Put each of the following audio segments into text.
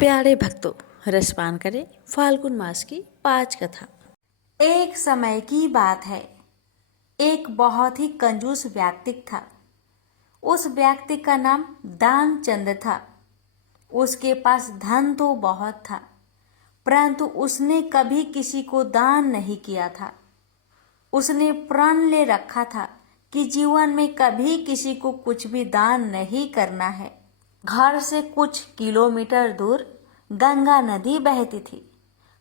प्यारे भक्तों, रसपान करें फाल्गुन मास की 5 कथा। एक समय की बात है। एक बहुत ही कंजूस व्यक्ति था। उस व्यक्ति का नाम दानचंद था। उसके पास धन तो बहुत था, परंतु उसने कभी किसी को दान नहीं किया था। उसने प्रण ले रखा था कि जीवन में कभी किसी को कुछ भी दान नहीं करना है। घर से कुछ किलोमीटर दूर गंगा नदी बहती थी,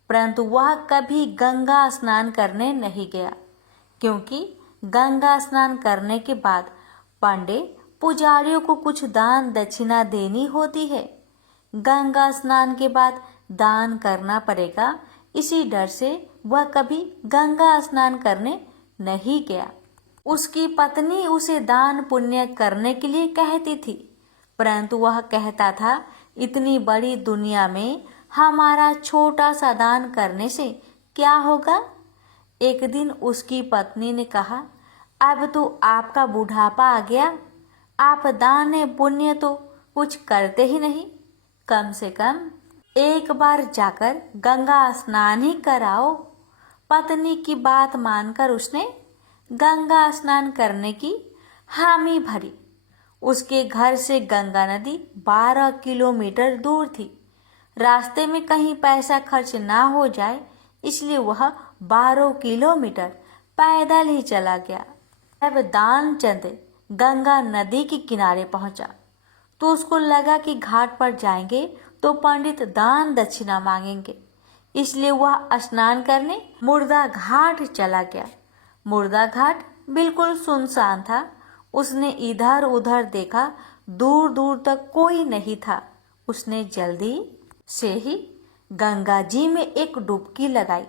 परंतु वह कभी गंगा स्नान करने नहीं गया, क्योंकि गंगा स्नान करने के बाद पंडित पुजारियों को कुछ दान दक्षिणा देनी होती है। गंगा स्नान के बाद दान करना पड़ेगा, इसी डर से वह कभी गंगा स्नान करने नहीं गया। उसकी पत्नी उसे दान पुण्य करने के लिए कहती थी, परंतु वह कहता था, इतनी बड़ी दुनिया में हमारा छोटा सा दान करने से क्या होगा। एक दिन उसकी पत्नी ने कहा, अब तो आपका बुढ़ापा आ गया, आप दान पुण्य तो कुछ करते ही नहीं। कम से कम एक बार जाकर गंगा स्नान ही कराओ। पत्नी की बात मानकर उसने गंगा स्नान करने की हामी भरी। उसके घर से गंगा नदी 12 किलोमीटर दूर थी। रास्ते में कहीं पैसा खर्च ना हो जाए, इसलिए वह 12 किलोमीटर पैदल ही चला गया। जब दानचंद गंगा नदी के किनारे पहुंचा तो उसको लगा कि घाट पर जाएंगे तो पंडित दान दक्षिणा मांगेंगे, इसलिए वह स्नान करने मुर्दा घाट चला गया। मुर्दा घाट बिल्कुल सुनसान था। उसने इधर उधर देखा, दूर दूर तक कोई नहीं था। उसने जल्दी से ही गंगा जी में एक डुबकी लगाई।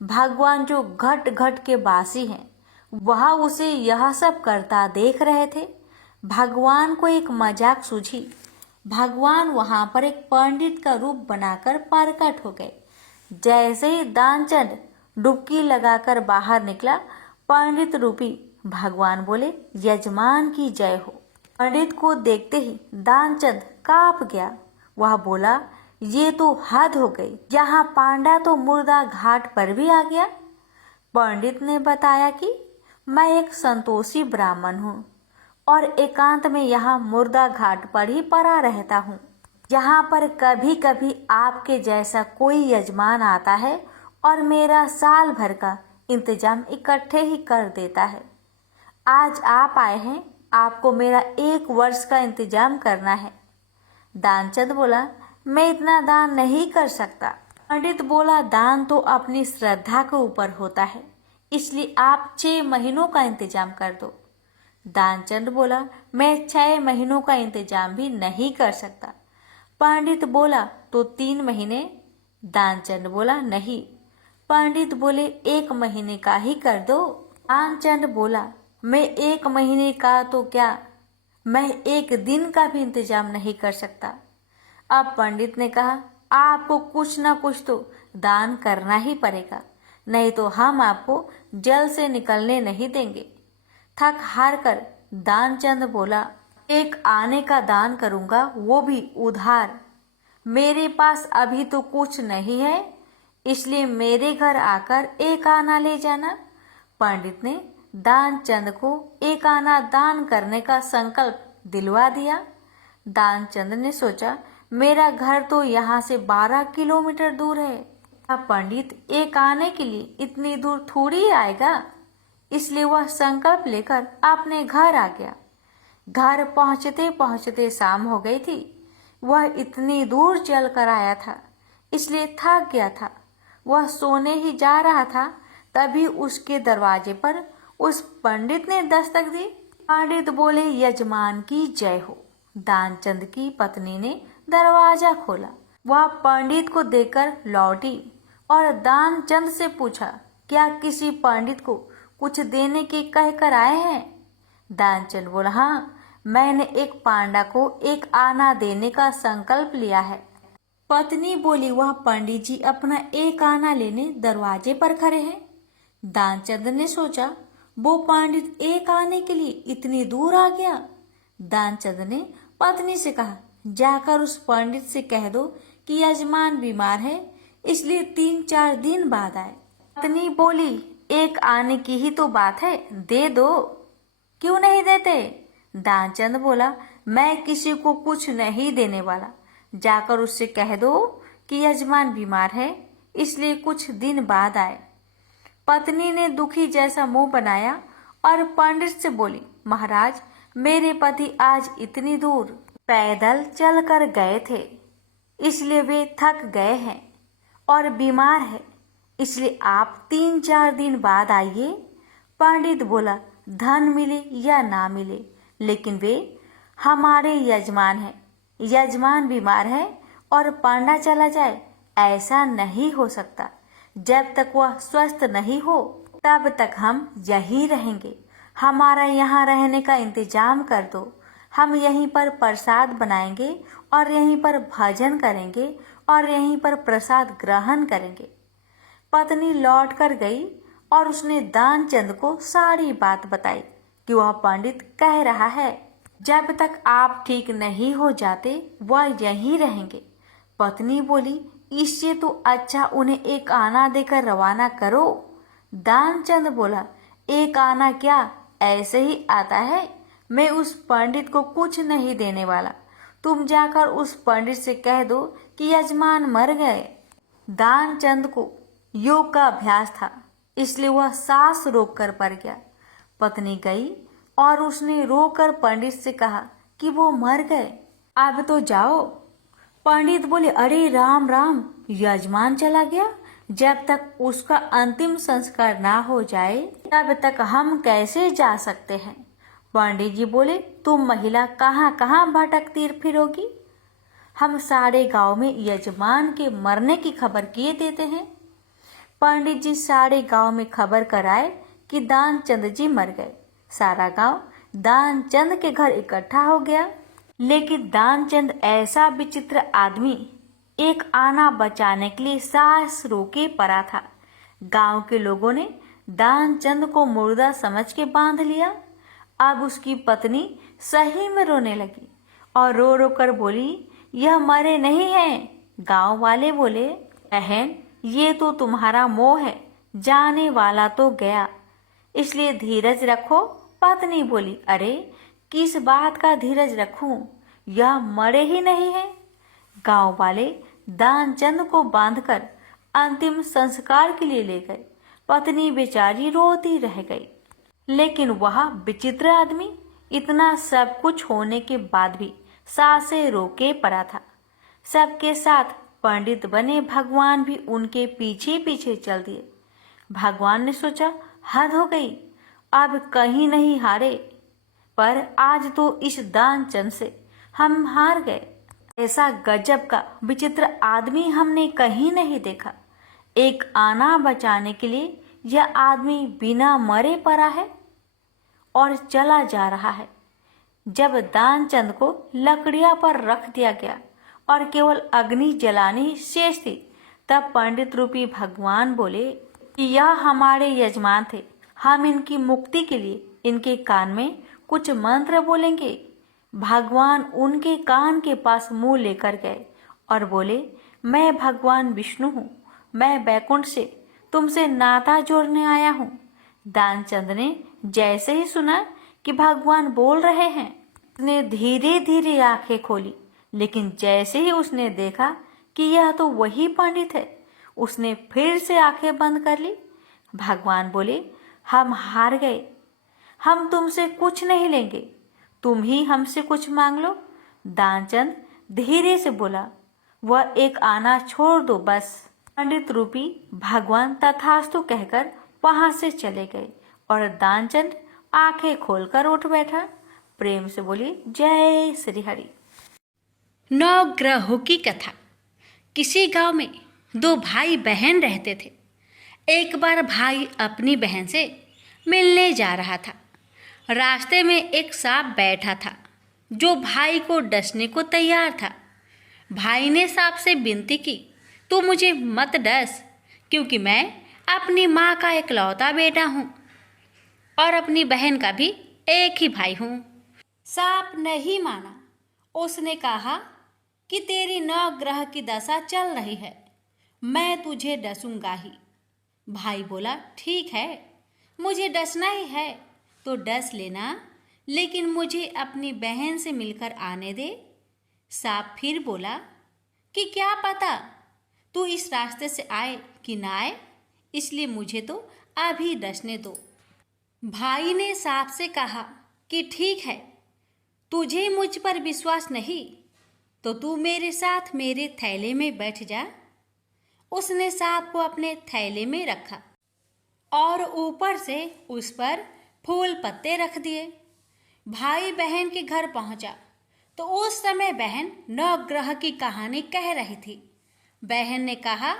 भगवान जो घट घट के बासी हैं, वह उसे यह सब करता देख रहे थे। भगवान को एक मजाक सूझी। भगवान वहां पर एक पंडित का रूप बनाकर प्रकट हो गए। जैसे ही दानचंद डुबकी लगाकर बाहर निकला, पंडित रूपी भगवान बोले, यजमान की जय हो। पंडित को देखते ही दानचंद कांप गया। वह बोला, ये तो हद हो गई, यहाँ पांडा तो मुर्दा घाट पर भी आ गया। पंडित ने बताया कि मैं एक संतोषी ब्राह्मण हूँ और एकांत में यहाँ मुर्दा घाट पर ही पड़ा रहता हूँ। यहाँ पर कभी कभी आपके जैसा कोई यजमान आता है और मेरा साल भर का इंतजाम इकट्ठे ही कर देता है। आज आप आए हैं, आपको मेरा 1 वर्ष का इंतजाम करना है। दानचंद बोला, मैं इतना दान नहीं कर सकता। पंडित बोला, दान तो अपनी श्रद्धा के ऊपर होता है, इसलिए आप 6 महीनों का इंतजाम कर दो। दानचंद बोला, मैं 6 महीनों का इंतजाम भी नहीं कर सकता। पंडित बोला, तो 3 महीने। दानचंद बोला, नहीं। पंडित बोले, 1 महीने का ही कर दो। दानचंद बोला, मैं 1 महीने का तो क्या, मैं 1 दिन का भी इंतजाम नहीं कर सकता। अब पंडित ने कहा, आपको कुछ ना कुछ तो दान करना ही पड़ेगा, नहीं तो हम आपको जल से निकलने नहीं देंगे। थक हार कर दानचंद बोला, एक आने का दान करूंगा, वो भी उधार। मेरे पास अभी तो कुछ नहीं है, इसलिए मेरे घर आकर 1 आना ले जाना। पंडित ने दानचंद को 1 आना दान करने का संकल्प दिलवा दिया। दानचंद ने सोचा, मेरा घर तो यहाँ से 12 किलोमीटर दूर है। अब पंडित 1 आने के लिए इतनी दूर थोड़ी आएगा, इसलिए वह संकल्प लेकर अपने घर आ गया। घर पहुंचते पहुंचते शाम हो गई थी। वह इतनी दूर चल कर आया था, इसलिए थक गया था। वह सोने ही जा रहा था, तभी उसके दरवाजे पर उस पंडित ने दस्तक दी। पंडित बोले, यजमान की जय हो। दानचंद की पत्नी ने दरवाजा खोला। वह पंडित को देखकर लौटी और दानचंद से पूछा, क्या किसी पंडित को कुछ देने के कहकर आए हैं? दानचंद बोला, हाँ, मैंने एक पांडा को 1 आना देने का संकल्प लिया है। पत्नी बोली, वह पंडित जी अपना 1 आना लेने दरवाजे पर खड़े हैं। दानचंद ने सोचा, वो पंडित 1 आने के लिए इतनी दूर आ गया। दानचंद ने पत्नी से कहा, जाकर उस पंडित से कह दो कि यजमान बीमार है, इसलिए 3-4 दिन बाद आए। पत्नी बोली, एक आने की ही तो बात है, दे दो। क्यों नहीं देते? दानचंद बोला, मैं किसी को कुछ नहीं देने वाला। जाकर उससे कह दो कि यजमान बीमार है, इसलिए कुछ दिन बाद आए। पत्नी ने दुखी जैसा मुंह बनाया और पंडित से बोली, महाराज, मेरे पति आज इतनी दूर पैदल चलकर गए थे, इसलिए वे थक गए हैं और बीमार है, इसलिए आप 3-4 दिन बाद आइए। पंडित बोला, धन मिले या ना मिले, लेकिन वे हमारे यजमान हैं। यजमान बीमार है और पांडा चला जाए, ऐसा नहीं हो सकता। जब तक वह स्वस्थ नहीं हो तब तक हम यहीं रहेंगे। हमारा यहाँ रहने का इंतजाम कर दो। हम यहीं पर प्रसाद बनाएंगे और यहीं पर भजन करेंगे और यहीं पर प्रसाद ग्रहण करेंगे। पत्नी लौट कर गई और उसने दानचंद को सारी बात बताई कि वह पंडित कह रहा है, जब तक आप ठीक नहीं हो जाते वह यहीं रहेंगे। पत्नी बोली, इससे तो अच्छा उन्हें एक आना देकर रवाना करो। दानचंद बोला, एक आना क्या, ऐसे ही आता है। मैं उस पंडित को कुछ नहीं देने वाला। तुम जाकर उस पंडित से कह दो कि यजमान मर गए। दानचंद को योग का अभ्यास था, इसलिए वह सांस रोककर पड़ गया। पत्नी गई और उसने रोकर पंडित से कहा कि वो मर गए, अब तो जाओ। पंडित बोले, अरे राम राम, यजमान चला गया। जब तक उसका अंतिम संस्कार ना हो जाए तब तक हम कैसे जा सकते हैं? पंडित जी बोले, तुम महिला कहाँ कहाँ भटकती फिरोगी? हम सारे गांव में यजमान के मरने की खबर किए देते हैं। पंडित जी सारे गांव में खबर कराए कि दानचंद जी मर गए। सारा गांव दानचंद के घर इकट्ठा हो गया। लेकिन दानचंद ऐसा विचित्र आदमी एक आना बचाने के लिए सांस रोके पड़ा था। गांव के लोगों ने दानचंद को मुर्दा समझ के बांध लिया। अब उसकी पत्नी सही में रोने लगी और रो रो कर बोली, यह मरे नहीं हैं। गांव वाले बोले, बहन, ये तो तुम्हारा मोह है, जाने वाला तो गया, इसलिए धीरज रखो। पत्नी बोली, अरे किस बात का धीरज रखूं, यह मरे ही नहीं है। गांव वाले दानचंद को बांधकर अंतिम संस्कार के लिए ले गए। पत्नी बेचारी रोती रह गई। लेकिन वह विचित्र आदमी इतना सब कुछ होने के बाद भी सांसें रोके पड़ा था। सबके साथ पंडित बने भगवान भी उनके पीछे पीछे चल दिए। भगवान ने सोचा, हद हो गई, अब कहीं नहीं हारे, पर आज तो इस दानचंद से हम हार गए। ऐसा गजब का विचित्र आदमी हमने कहीं नहीं देखा। एक आना बचाने के लिए यह आदमी बिना मरे पड़ा है और चला जा रहा है। जब दानचंद को लकड़ियां पर रख दिया गया और केवल अग्नि जलानी शेष थी, तब पंडित रूपी भगवान बोले कि यह हमारे यजमान थे, हम इनकी मुक्ति के लिए इनके कान में कुछ मंत्र बोलेंगे। भगवान उनके कान के पास मुंह लेकर गए और बोले, मैं भगवान विष्णु हूँ, मैं बैकुंठ से तुमसे नाता जोड़ने आया हूँ। दानचंद ने जैसे ही सुना कि भगवान बोल रहे हैं, उसने धीरे धीरे आंखें खोली, लेकिन जैसे ही उसने देखा कि यह तो वही पंडित है, उसने फिर से आंखें बंद कर ली। भगवान बोले, हम हार गए, हम तुमसे कुछ नहीं लेंगे, तुम ही हमसे कुछ मांग लो। दानचंद धीरे से बोला, वह एक आना छोड़ दो बस। पंडित रूपी भगवान तथास्तु कहकर वहां से चले गए और दानचंद आंखें खोलकर उठ बैठा। प्रेम से बोली, जय श्री हरि। नवग्रहों की कथा। किसी गांव में 2 भाई बहन रहते थे। एक बार भाई अपनी बहन से मिलने जा रहा था। रास्ते में एक सांप बैठा था जो भाई को डसने को तैयार था। भाई ने सांप से विनती की, तू मुझे मत डस, क्योंकि मैं अपनी माँ का इकलौता बेटा हूँ और अपनी बहन का भी एक ही भाई हूँ। सांप नहीं माना। उसने कहा, कि तेरी नवग्रह की दशा चल रही है, मैं तुझे डसूंगा ही। भाई बोला, ठीक है, मुझे डसना ही है तो डस लेना, लेकिन मुझे अपनी बहन से मिलकर आने दे। सांप फिर बोला कि क्या पता तू इस रास्ते से आए कि ना आए, इसलिए मुझे तो अभी डसने दो। भाई ने सांप से कहा कि ठीक है, तुझे मुझ पर विश्वास नहीं तो तू मेरे साथ मेरे थैले में बैठ जा। उसने सांप को अपने थैले में रखा और ऊपर से उस पर फूल पत्ते रख दिए। भाई बहन के घर पहुंचा तो उस समय बहन नवग्रह की कहानी कह रही थी। बहन ने कहा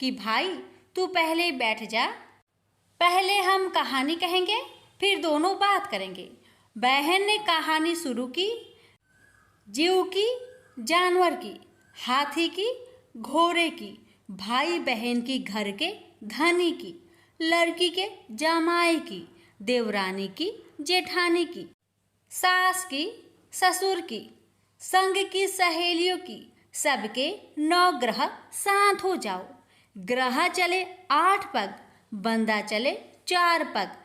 कि भाई तू पहले बैठ जा, पहले हम कहानी कहेंगे फिर दोनों बात करेंगे। बहन ने कहानी शुरू की। जीव की, जानवर की, हाथी की, घोड़े की, भाई बहन की, घर के धनी की, लड़की के जमाई की, देवरानी की, जेठानी की, सास की, ससुर की, संग की सहेलियों की, सबके 9 ग्रह साथ हो जाओ। ग्रह चले 8 पग, बंदा चले 4 पग,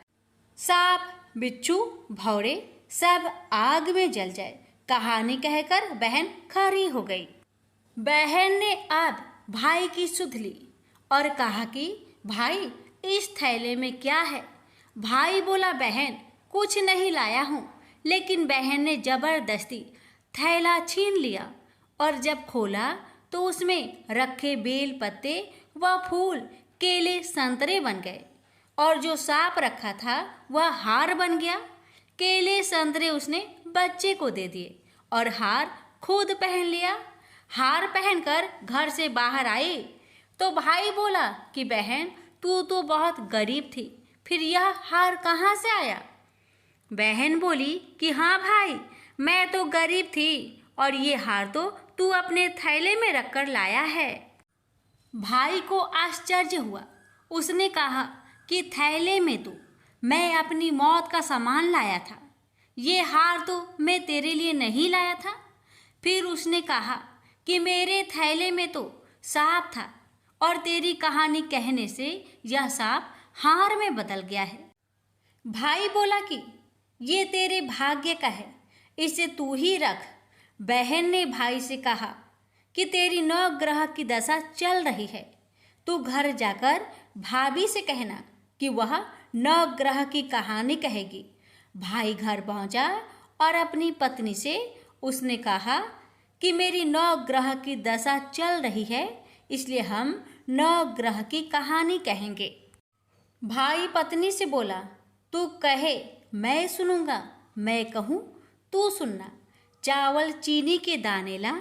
सांप, बिच्छू, भौरे सब आग में जल जाए। कहानी कहकर बहन खड़ी हो गई। बहन ने अब भाई की सुध ली और कहा कि भाई इस थैले में क्या है। भाई बोला, बहन कुछ नहीं लाया हूँ। लेकिन बहन ने जबरदस्ती थैला छीन लिया और जब खोला तो उसमें रखे बेल पत्ते व फूल, केले, संतरे बन गए और जो सांप रखा था वह हार बन गया। केले संतरे उसने बच्चे को दे दिए और हार खुद पहन लिया। हार पहनकर घर से बाहर आई तो भाई बोला कि बहन तू तो बहुत गरीब थी, फिर यह हार कहाँ से आया। बहन बोली कि हाँ भाई, मैं तो गरीब थी और ये हार तो तू अपने थैले में रखकर लाया है। भाई को आश्चर्य हुआ। उसने कहा कि थैले में तो मैं अपनी मौत का सामान लाया था, ये हार तो मैं तेरे लिए नहीं लाया था। फिर उसने कहा कि मेरे थैले में तो सांप था और तेरी कहानी कहने से यह सांप हार में बदल गया है। भाई बोला कि ये तेरे भाग्य का है, इसे तू ही रख। बहन ने भाई से कहा कि तेरी 9 ग्रह की दशा चल रही है, तू घर जाकर भाभी से कहना कि वह 9 ग्रह की कहानी कहेगी। भाई घर पहुंचा और अपनी पत्नी से उसने कहा कि मेरी 9 ग्रह की दशा चल रही है, इसलिए हम 9 ग्रह की कहानी कहेंगे। भाई पत्नी से बोला, तू कहे मैं सुनूंगा, मैं कहूँ तू सुनना। चावल चीनी के दाने ला,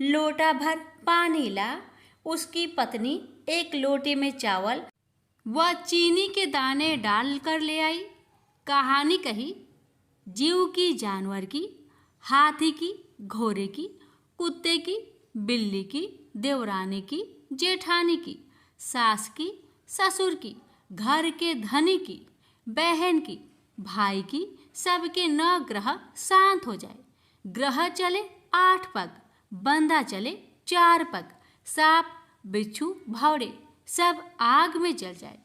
लोटा भर पानी ला। उसकी पत्नी एक लोटे में चावल व चीनी के दाने डाल कर ले आई। कहानी कही। जीव की, जानवर की, हाथी की, घोड़े की, कुत्ते की, बिल्ली की, देवरानी की, जेठानी की, सास की, ससुर की, घर के धनी की, बहन की, भाई की, सबके 9 ग्रह शांत हो जाए। ग्रह चले 8 पग, बंदा चले 4 पग, सांप, बिच्छू, भौरे सब आग में जल जाए।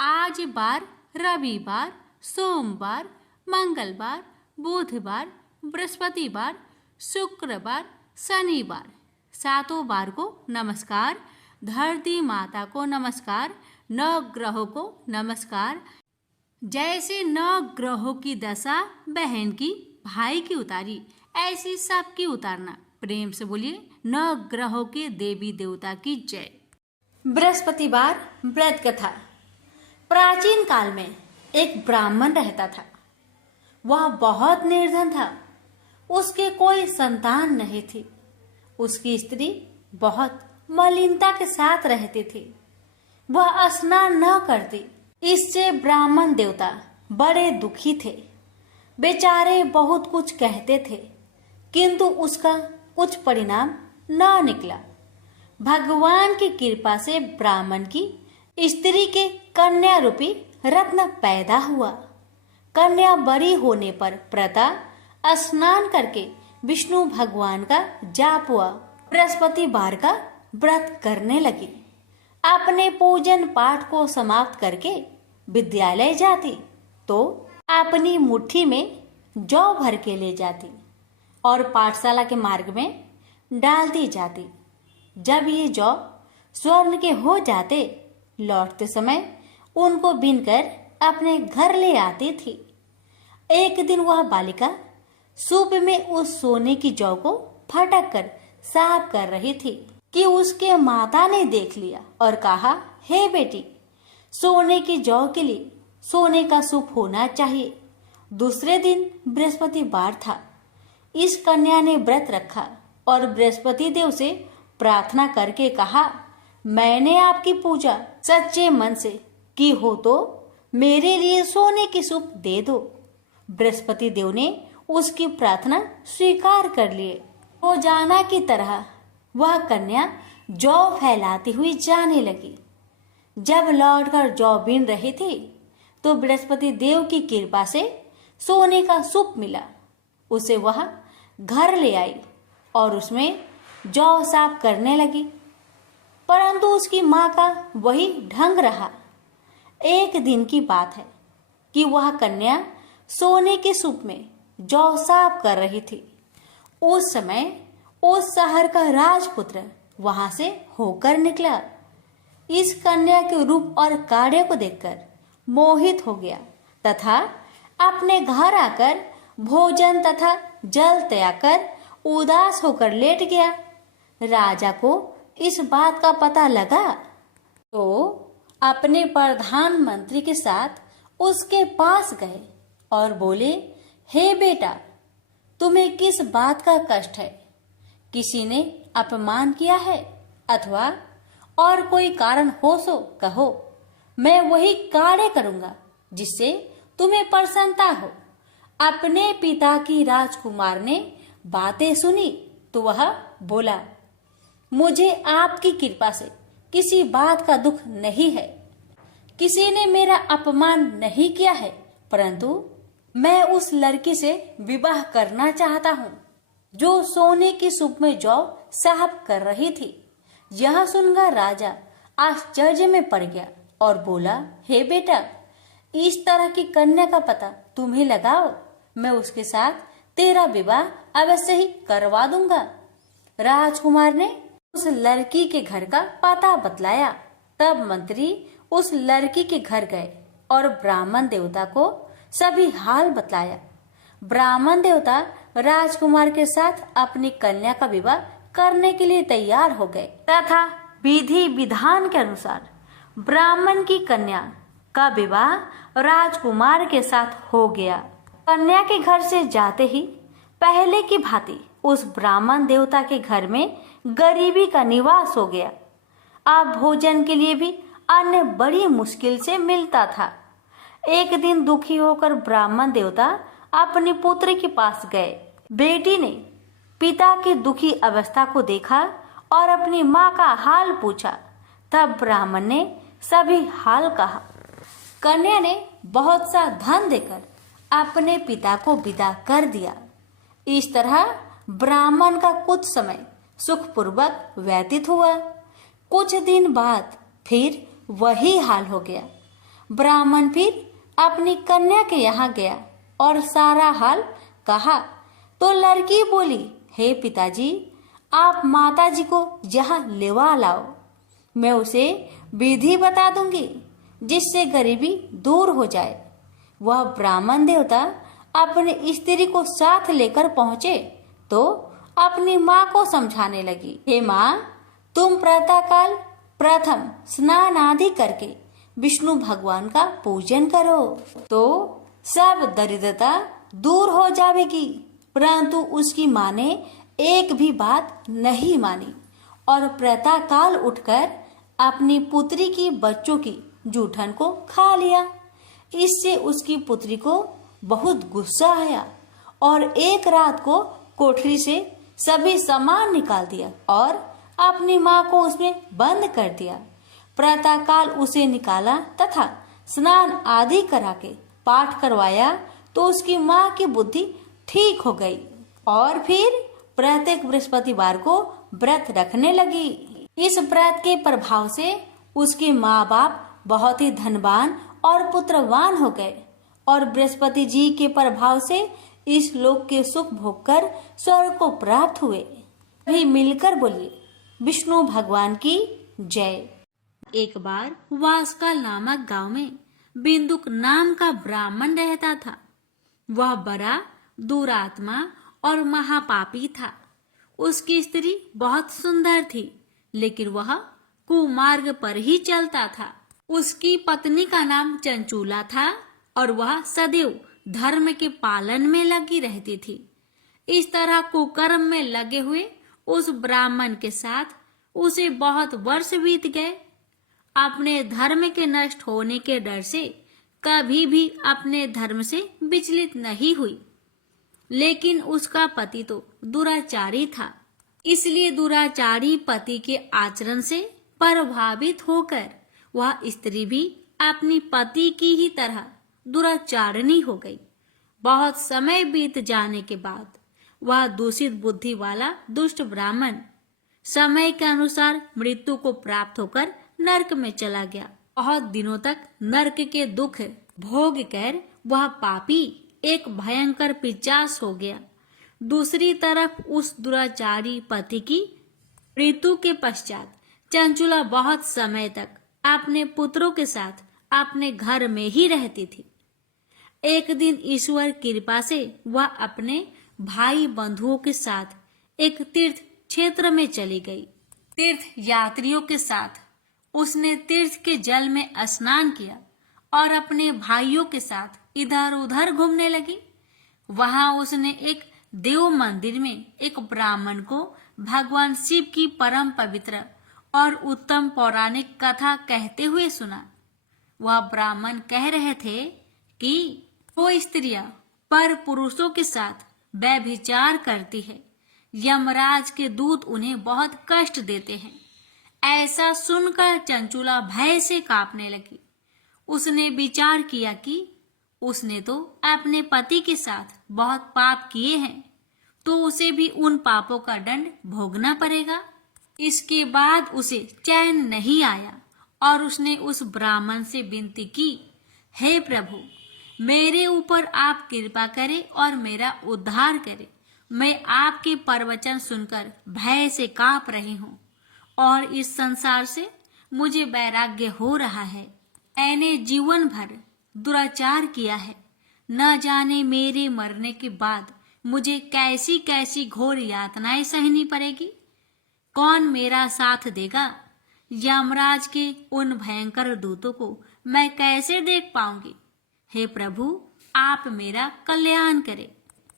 आज बार, रविवार, सोमवार, मंगलवार, बुधवार, बृहस्पतिवार, शुक्रवार, शनिवार, 7 बार को नमस्कार। धरती माता को नमस्कार, 9 ग्रहों को नमस्कार। जैसे 9 ग्रहों की दशा बहन की, भाई की उतारी, ऐसी सबकी उतारना। प्रेम से बोलिए 9 ग्रहों के देवी देवता की जय। बृहस्पतिवार व्रत कथा। प्राचीन काल में एक ब्राह्मण रहता था। वह बहुत निर्धन था। उसके कोई संतान नहीं थी। उसकी स्त्री बहुत मलिनता के साथ रहती थी। वह स्नान न करती। इससे ब्राह्मण देवता बड़े दुखी थे। बेचारे बहुत कुछ कहते थे, किंतु उसका कुछ परिणाम न निकला। भगवान की कृपा से ब्राह्मण की स्त्री के कन्या रूपी रत्न पैदा हुआ। कन्या बड़ी होने पर प्रता स्नान करके विष्णु भगवान का जाप हुआ। बृहस्पतिवार का व्रत करने लगी। अपने पूजन पाठ को समाप्त करके विद्यालय जाती तो अपनी मुट्ठी में जौ भर के ले जाती और पाठशाला के मार्ग में डालती जाती। जब ये जौ स्वर्ण के हो जाते, लौटते समय उनको बीनकर अपने घर ले आती थी। एक दिन वह बालिका सूप में उस सोने की जौ को फटक कर साफ कर रही थी कि उसके माता ने देख लिया और कहा, हे बेटी, सोने की जौ के लिए सोने का सूप होना चाहिए। दूसरे दिन बृहस्पतिवार था। इस कन्या ने व्रत रखा और बृहस्पति देव से प्रार्थना करके कहा, मैंने आपकी पूजा सच्चे मन से की हो तो मेरे लिए सोने की सूप दे दो। बृहस्पति देव ने उसकी प्रार्थना स्वीकार कर लिए। रोजाना की तरह वह कन्या जौ फैलाती हुई जाने लगी। जब लौटकर जौ बीन रही थी तो बृहस्पति देव की कृपा से सोने का सूप मिला। उसे वह घर ले आई और उसमें जौ साफ करने लगी, परंतु उसकी माँ का वही ढंग रहा। एक दिन की बात है कि वह कन्या सोने के सूप में जौ साफ कर रही थी। उस समय उस शहर का राजपुत्र वहां से होकर निकला। इस कन्या के रूप और कार्य को देखकर मोहित हो गया तथा अपने घर आकर भोजन तथा जल त्याग कर उदास होकर लेट गया। राजा को इस बात का पता लगा तो अपने प्रधानमंत्री के साथ उसके पास गए और बोले, हे बेटा, तुम्हें किस बात का कष्ट है? किसी ने अपमान किया है अथवा और कोई कारण हो सो कहो, मैं वही कार्य करूंगा जिससे तुम्हें प्रसन्नता हो। अपने पिता की राजकुमार ने बातें सुनी तो वह बोला, मुझे आपकी कृपा से किसी बात का दुख नहीं है। किसी ने मेरा अपमान नहीं किया है, परंतु मैं उस लड़की से विवाह करना चाहता हूँ जो सोने की सूप में जौ साफ कर रही थी। यह सुनकर राजा आश्चर्य में पड़ गया और बोला, हे बेटा, इस तरह की कन्या का पता तुम्हें लगाओ, मैं उसके साथ तेरा विवाह अवश्य ही करवा दूंगा। राजकुमार ने उस लड़की के घर का पता बतलाया। तब मंत्री उस लड़की के घर गए और ब्राह्मण देवता को सभी हाल बतलाया। ब्राह्मण देवता राजकुमार के साथ अपनी कन्या का विवाह करने के लिए तैयार हो गए तथा विधि विधान के अनुसार ब्राह्मण की कन्या का विवाह राजकुमार के साथ हो गया। कन्या के घर से जाते ही पहले की भांति उस ब्राह्मण देवता के घर में गरीबी का निवास हो गया। अब भोजन के लिए भी अन्न बड़ी मुश्किल से मिलता था। एक दिन दुखी होकर ब्राह्मण देवता अपनी पुत्री के पास गए। बेटी ने पिता की दुखी अवस्था को देखा और अपनी माँ का हाल पूछा। तब ब्राह्मण ने सभी हाल कहा। कन्या ने बहुत सा धन देकर अपने पिता को विदा कर दिया। इस तरह ब्राह्मण का कुछ समय सुखपूर्वक व्यतीत हुआ। कुछ दिन बाद फिर वही हाल हो गया। ब्राह्मण फिर अपनी कन्या के यहाँ गया और सारा हाल कहा तो लड़की बोली, हे पिताजी, आप माताजी को यहाँ लेवा लाओ, मैं उसे विधि बता दूंगी जिससे गरीबी दूर हो जाए। वह ब्राह्मण देवता अपनी स्त्री को साथ लेकर पहुंचे तो अपनी माँ को समझाने लगी, हे माँ, तुम प्रातःकाल प्रथम स्नान आदि करके विष्णु भगवान का पूजन करो तो सब दरिद्रता दूर हो जाएगी। परंतु उसकी माँ ने एक भी बात नहीं मानी और प्रातःकाल उठकर अपनी पुत्री की बच्चों की जूठन को खा लिया। इससे उसकी पुत्री को बहुत गुस्सा आया और एक रात को कोठरी से सभी सामान निकाल दिया और अपनी माँ को उसमें बंद कर दिया। प्रातःकाल उसे निकाला तथा स्नान आदि करा के पाठ करवाया तो उसकी माँ की बुद्धि ठीक हो गई और फिर प्रत्येक बृहस्पतिवार को व्रत रखने लगी। इस व्रत के प्रभाव से उसके माँ बाप बहुत ही धनवान और पुत्रवान हो गए और बृहस्पति जी के प्रभाव से इस लोक के सुख भोगकर स्वर्ग को प्राप्त हुए। भी मिलकर बोलिए विष्णु भगवान की जय। एक बार वासकाल नामक गांव में बिंदुक नाम का ब्राह्मण रहता था। वह बड़ा दुरात्मा और महापापी था। उसकी स्त्री बहुत सुंदर थी, लेकिन वह कुमार्ग पर ही चलता था। उसकी पत्नी का नाम चंचूला था और वह सदैव धर्म के पालन में लगी रहती थी। इस तरह कुकर्म में लगे हुए उस ब्राह्मण के साथ उसे बहुत वर्ष बीत गए। अपने धर्म के नष्ट होने के डर से कभी भी अपने धर्म से विचलित नहीं हुई। लेकिन उसका पति तो दुराचारी था, इसलिए दुराचारी पति के आचरण से प्रभावित होकर वह स्त्री भी अपनी पति की ही तरह दुराचारणी हो गई। बहुत समय बीत जाने के बाद वह दूषित बुद्धि वाला दुष्ट ब्राह्मण समय के अनुसार मृत्यु को प्राप्त होकर नरक में चला गया। बहुत दिनों तक नरक के दुख भोग कर वह पापी एक भयंकर पिशाच हो गया। दूसरी तरफ उस दुराचारी पति की मृत्यु के पश्चात चंचुला बहुत समय तक अपने पुत्रों के साथ अपने घर में ही रहती थी। एक दिन ईश्वर कृपा से वह अपने भाई बंधुओं के साथ एक तीर्थ क्षेत्र में चली गई। तीर्थ यात्रियों के साथ उसने तीर्थ के जल में स्नान किया और अपने भाइयों के साथ इधर उधर घूमने लगी। वहां उसने एक देव मंदिर में एक ब्राह्मण को भगवान शिव की परम पवित्र और उत्तम पौराणिक कथा कहते हुए सुना। वह ब्राह्मण कह रहे थे कि वो स्त्रियां पर पुरुषों के साथ व्यभिचार करती है, यमराज के दूत उन्हें बहुत कष्ट देते हैं। ऐसा सुनकर चंचुला भय से कांपने लगी। उसने विचार किया कि उसने तो अपने पति के साथ बहुत पाप किए हैं, तो उसे भी उन पापों का दंड भोगना पड़ेगा। इसके बाद उसे चैन नहीं आया और उसने उस ब्राह्मण से विनती की, हे प्रभु, मेरे ऊपर आप कृपा करें और मेरा उद्धार करें। मैं आपके प्रवचन सुनकर भय से कांप रही हूँ और इस संसार से मुझे वैराग्य हो रहा है। मैंने जीवन भर दुराचार किया है। न जाने मेरे मरने के बाद मुझे कैसी कैसी घोर यातनाएं सहनी पड़ेगी। कौन मेरा साथ देगा? यमराज के उन भयंकर दूतों को मैं कैसे देख पाऊंगी? हे प्रभु, आप मेरा कल्याण करें।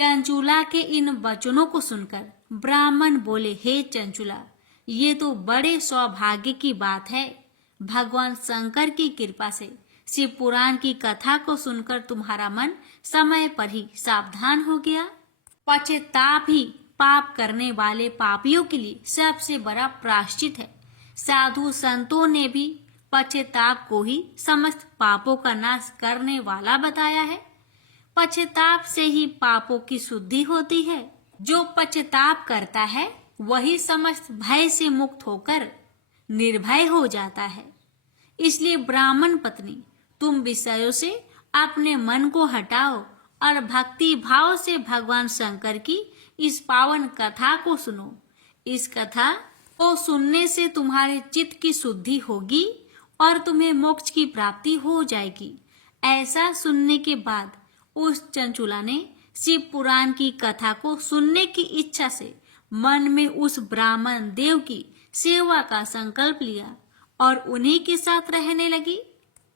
चंचुला के इन वचनों को सुनकर ब्राह्मण बोले, हे चंचुला, ये तो बड़े सौभाग्य की बात है। भगवान शंकर की कृपा से शिव पुराण की कथा को सुनकर तुम्हारा मन समय पर ही सावधान हो गया। पश्चाताप ही पाप करने वाले पापियों के लिए सबसे बड़ा प्रायश्चित है। साधु संतों ने भी पश्चाताप को ही समस्त पापों का नाश करने वाला बताया है। पश्चाताप से ही पापों की शुद्धि होती है। जो पश्चाताप करता है वही समस्त भय से मुक्त होकर निर्भय हो जाता है। इसलिए ब्राह्मण पत्नी, तुम विषयों से अपने मन को हटाओ और भक्ति भाव से भगवान शंकर की इस पावन कथा को सुनो। इस कथा को सुनने से तुम्हारे चित्त की शुद्धि होगी और तुम्हें मोक्ष की प्राप्ति हो जाएगी। ऐसा सुनने के बाद उस चंचुला ने शिव पुराण की कथा को सुनने की इच्छा से मन में उस ब्राह्मण देव की सेवा का संकल्प लिया और उन्हीं के साथ रहने लगी।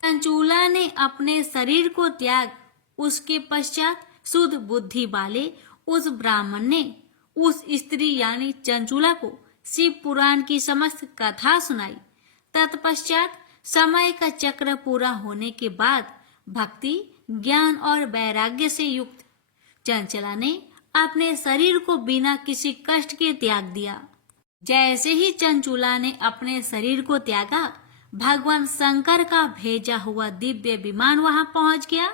चंचुला ने अपने शरीर को त्याग उसके पश्चात शुद्ध बुद्धि वाले उस ब्राह्मण ने उस स्त्री यानी चंचुला को शिव पुराण की समस्त कथा सुनाई। तत्पश्चात समय का चक्र पूरा होने के बाद भक्ति, ज्ञान और वैराग्य से युक्त चंचला ने अपने शरीर को बिना किसी कष्ट के त्याग दिया। जैसे ही चंचुला ने अपने शरीर को त्यागा, भगवान शंकर का भेजा हुआ दिव्य विमान वहां पहुंच गया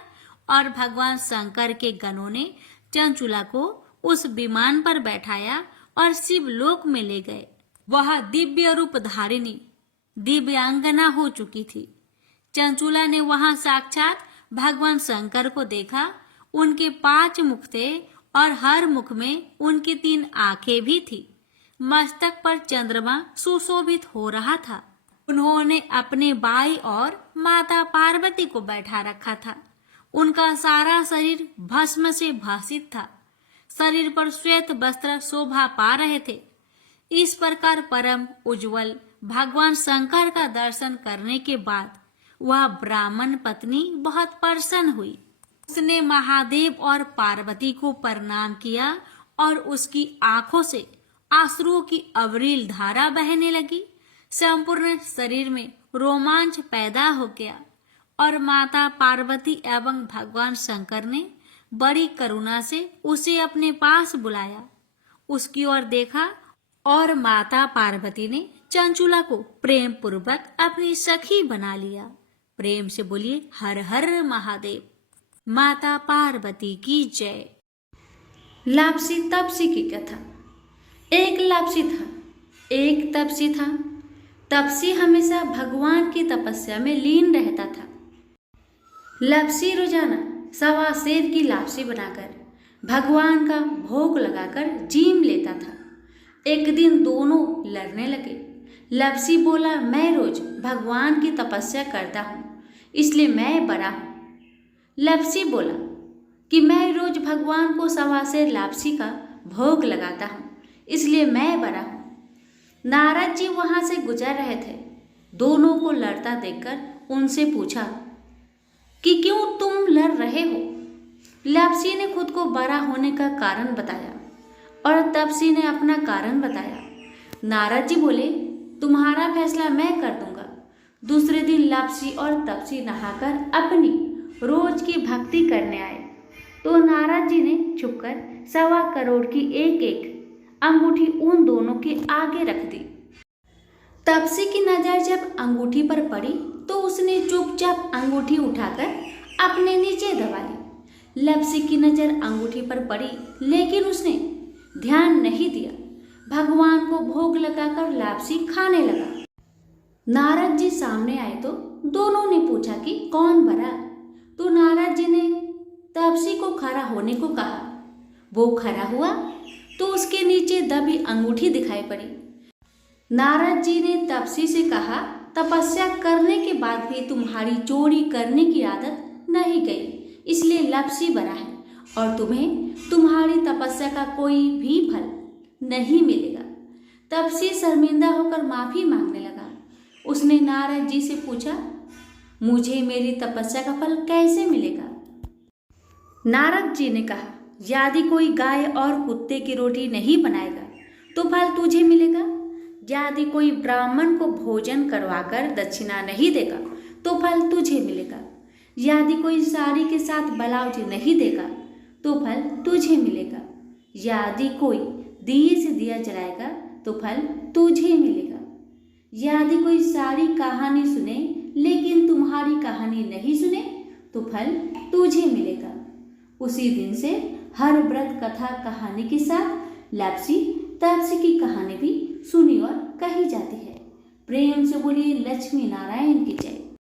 और भगवान शंकर के गणों ने चंचुला को उस विमान पर बैठाया और शिव लोक में ले गए। वह दिव्य रूप धारिणी दिव्यांगना हो चुकी थी। चंचूला ने वहां साक्षात भगवान शंकर को देखा। उनके 5 मुख थे और हर मुख में उनकी 3 आंखें भी थी। मस्तक पर चंद्रमा सुशोभित हो रहा था। उन्होंने अपने बाईं ओर माता पार्वती को बैठा रखा था। उनका सारा शरीर भस्म से भासित था। शरीर पर श्वेत वस्त्र शोभा पा रहे थे। इस प्रकार परम उज्जवल भगवान शंकर का दर्शन करने के बाद वह ब्राह्मण पत्नी बहुत प्रसन्न हुई। उसने महादेव और पार्वती को प्रणाम किया और उसकी आंखों से आंसुओं की अविरल धारा बहने लगी। संपूर्ण शरीर में रोमांच पैदा हो गया और माता पार्वती एवं भगवान शंकर ने बड़ी करुणा से उसे अपने पास बुलाया। उसकी ओर देखा और माता पार्वती ने चंचूला को प्रेम पूर्वक अपनी सखी बना लिया। प्रेम से बोलिए हर हर महादेव। माता पार्वती की जय। लापसी तपसी की कथा। एक लापसी था, एक तपसी था। तपसी हमेशा भगवान की तपस्या में लीन रहता था। लापसी रोजाना 1.25 सेर की लापसी बनाकर भगवान का भोग लगाकर जीम लेता था। एक दिन दोनों लड़ने लगे। लापसी बोला, मैं रोज भगवान की तपस्या करता हूँ, इसलिए मैं बड़ा हूँ। लापसी बोला कि मैं रोज भगवान को 1.25 सेर लापसी का भोग लगाता हूँ, इसलिए मैं बड़ा हूँ। नारद जी वहां से गुजर रहे थे। दोनों को लड़ता देखकर उनसे पूछा कि क्यों तुम लड़ रहे हो। लापसी ने खुद को बड़ा होने का कारण बताया और तपसी ने अपना कारण बताया। नारद जी बोले, तुम्हारा फैसला मैं कर दूंगा। दूसरे दिन लापसी और तपसी नहाकर अपनी रोज की भक्ति करने आए तो नारद जी ने छुपकर 1.25 करोड़ की एक अंगूठी उन दोनों के आगे रख दी। तपसी की नजर जब अंगूठी पर पड़ी तो उसने चुपचाप अंगूठी उठाकर अपने नीचे दबा ली। लापसी की नजर अंगूठी पर पड़ी लेकिन उसने ध्यान नहीं दिया। भगवान को भोग लगाकर लापसी खाने लगा। नारद जी सामने आए तो दोनों ने पूछा कि कौन बड़ा। तो नारद जी ने तपसी को खड़ा होने को कहा। वो खड़ा हुआ तो उसके नीचे दबी अंगूठी दिखाई पड़ी। नारद जी ने तपसी से कहा, तपस्या करने के बाद भी तुम्हारी चोरी करने की आदत नहीं गई, इसलिए लापसी बना है और तुम्हें तुम्हारी तपस्या का कोई भी फल नहीं मिलेगा। तपसी शर्मिंदा होकर माफी मांगने लगा। उसने नारद जी से पूछा, मुझे मेरी तपस्या का फल कैसे मिलेगा। नारद जी ने कहा, यदि कोई गाय और कुत्ते की रोटी नहीं बनाएगा तो फल तुझे मिलेगा। यदि कोई ब्राह्मण को भोजन करवाकर दक्षिणा नहीं देगा तो फल तुझे मिलेगा। यदि कोई साड़ी के साथ ब्लाउज नहीं देगा तो फल तुझे मिलेगा। यदि कोई दिए से दिया जलाएगा तो फल तुझे मिलेगा। यदि कोई सारी कहानी सुने लेकिन तुम्हारी कहानी नहीं सुने तो फल तुझे मिलेगा। उसी दिन से हर व्रत कथा कहानी के साथ लापसी तपसी की कहानी भी सुनी और कही जाती है। प्रेम से बोलिए लक्ष्मी नारायण की जय।